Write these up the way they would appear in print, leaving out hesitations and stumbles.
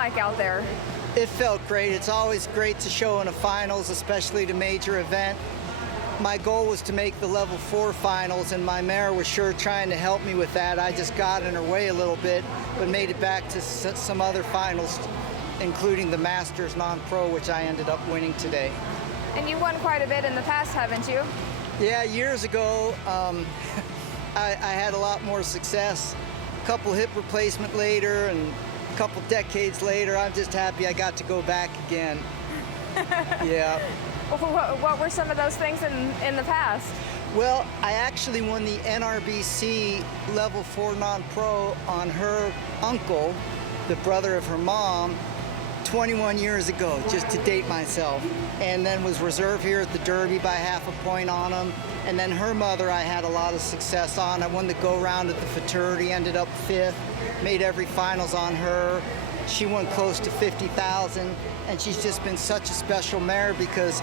like out there? It felt great. It's always great to show in a finals, especially the major event. My goal was to make the level 4 finals, and my mare was sure trying to help me with that. I just got in her way a little bit, but made it back to some other finals, including the Masters Non-Pro, which I ended up winning today. And you won quite a bit in the past, haven't you? Yeah, years ago, I had a lot more success. A couple hip replacement later, and a couple decades later, I'm just happy I got to go back again. Yeah. What were some of those things in the past? Well, I actually won the NRBC Level 4 Non-Pro on her uncle, the brother of her mom, 21 years ago, just to date myself. And then was reserve here at the Derby by half a point on him. And then her mother I had a lot of success on. I won the go-round at the Futurity, ended up 5th, made every finals on her. She won close to 50,000, and she's just been such a special mare because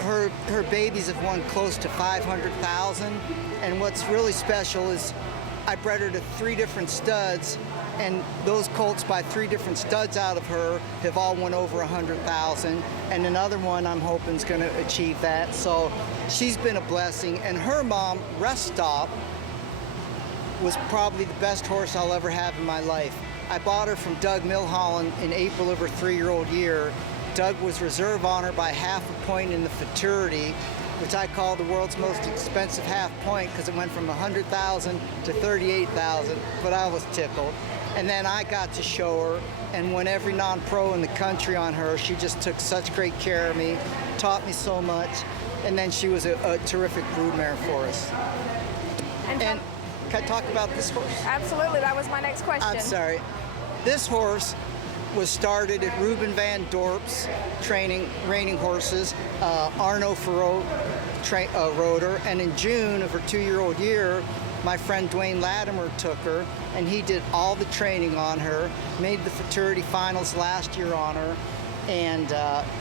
her babies have won close to 500,000. And what's really special is I bred her to 3 different studs, and those colts by 3 different studs out of her have all won over 100,000, and another one I'm hoping is going to achieve that. So she's been a blessing. And her mom, Rest Stop, was probably the best horse I'll ever have in my life. I bought her from Doug Milholland in April of her 3-year-old year. Doug was reserve on her by half a point in the Futurity, which I call the world's most expensive half point because it went from 100,000 to 38,000, but I was tickled. And then I got to show her and won every non-pro in the country on her. She just took such great care of me, taught me so much, and then she was a terrific broodmare for us. And can I talk about this horse? Absolutely, that was my next question. I'm sorry. This horse was started at Ruben Van Dorp's training reining horses. Arno Farreau rode her, and in June of her 2-year-old year, my friend Dwayne Latimer took her, and he did all the training on her, made the Futurity finals last year on her, and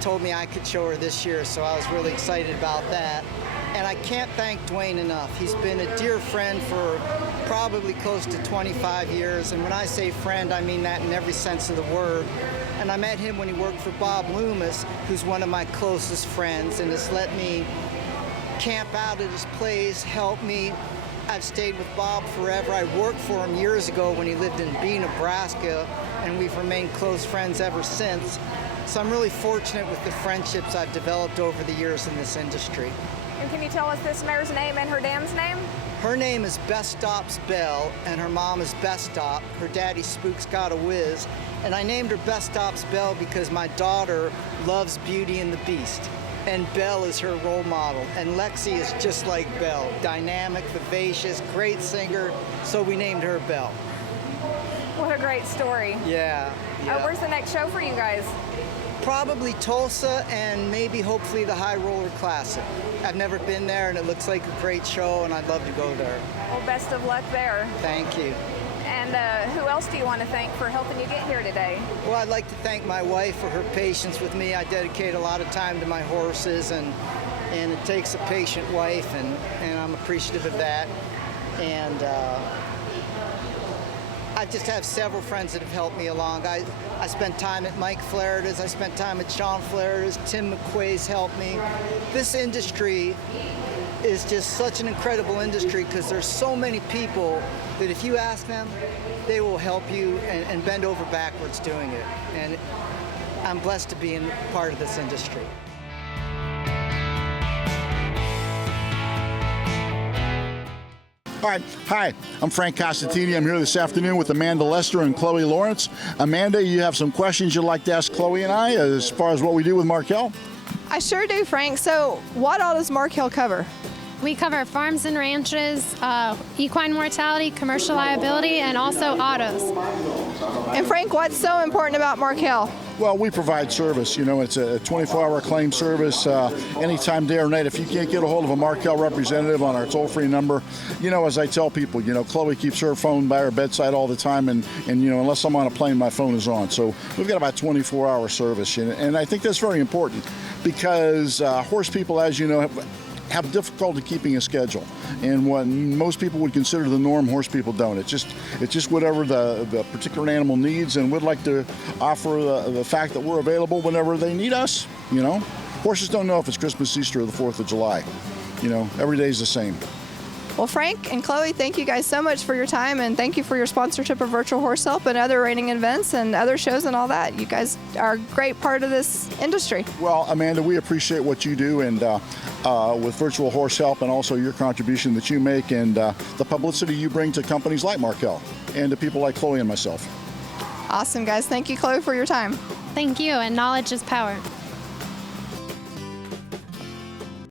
told me I could show her this year, so I was really excited about that. And I can't thank Dwayne enough. He's been a dear friend for probably close to 25 years, and when I say friend, I mean that in every sense of the word. And I met him when he worked for Bob Loomis, who's one of my closest friends, and has let me camp out at his place, help me. I've stayed with Bob forever. I worked for him years ago when he lived in Bee, Nebraska, and we've remained close friends ever since. So I'm really fortunate with the friendships I've developed over the years in this industry. And can you tell us this mare's name and her dam's name? Her name is Best Stop's Belle, and her mom is Best Stop. Her daddy Spook's Got a Whiz. And I named her Best Stop's Belle because my daughter loves Beauty and the Beast, and Belle is her role model. And Lexi is just like Belle, dynamic, vivacious, great singer, so we named her Belle. What a great story. Yeah. Where's the next show for you guys? Probably Tulsa and maybe hopefully the High Roller Classic. I've never been there, and it looks like a great show, and I'd love to go there. Well, best of luck there. Thank you. And who else do you want to thank for helping you get here today? Well, I'd like to thank my wife for her patience with me. I dedicate a lot of time to my horses, and it takes a patient wife, and I'm appreciative of that. And I just have several friends that have helped me along. I spent time at Mike Florida's, I spent time at Sean Florida's, Tim McQuay's helped me. This industry is just such an incredible industry because there's so many people that if you ask them, they will help you and bend over backwards doing it. And I'm blessed to be in part of this industry. All right. Hi, I'm Frank Costantini. I'm here this afternoon with Amanda Lester and Chloe Lawrence. Amanda, you have some questions you'd like to ask Chloe and I as far as what we do with Markel? I sure do, Frank. So what all does Markel cover? We cover farms and ranches, equine mortality, commercial liability, and also autos. And Frank, what's so important about Markel? Well, we provide service. You know, it's a 24-hour claim service anytime, day or night. If you can't get a hold of a Markel representative on our toll-free number, you know, as I tell people, you know, Chloe keeps her phone by her bedside all the time, and you know, unless I'm on a plane, my phone is on. So we've got about 24-hour service, and I think that's very important because horse people, as you know, have difficulty keeping a schedule. And what most people would consider the norm, horse people don't. It's just whatever the particular animal needs, and we'd like to offer the fact that we're available whenever they need us, you know. Horses don't know if it's Christmas, Easter, or the 4th of July. You know, every day is the same. Well, Frank and Chloe, thank you guys so much for your time, and thank you for your sponsorship of Virtual Horse Help and other reining events and other shows and all that. You guys are a great part of this industry. Well, Amanda, we appreciate what you do, and with Virtual Horse Help, and also your contribution that you make, and the publicity you bring to companies like Markel and to people like Chloe and myself. Awesome, guys. Thank you, Chloe, for your time. Thank you, and knowledge is power.